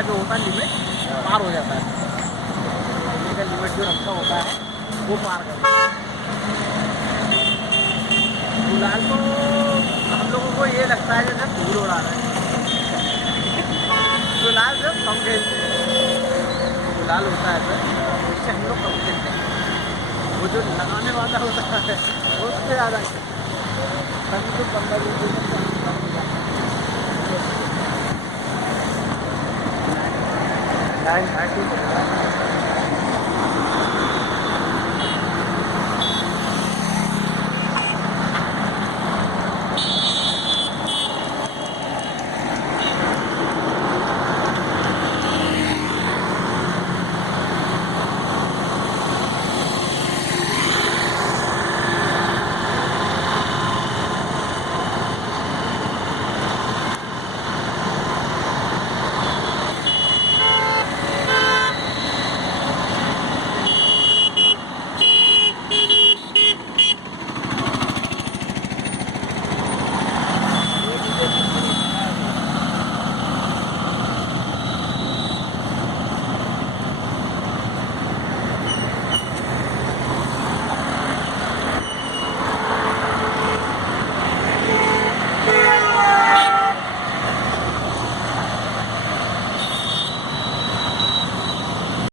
का जो होता है लिमिट पार हो जाता है। बिजली का लिमिट जो रखा होता है, वो पार कर है। फ़िलहाल तो हम लोगों को ये लगता है जैसे धूल उड़ा रहा है। फ़िलहाल जो पंखे फ़िलहाल होता है सर उससे हम लोग कम खेलते हैं। वो जो लगाने वाला होता है, उससे ज़्यादा कभी तो पंद्रह nine, nine, nine.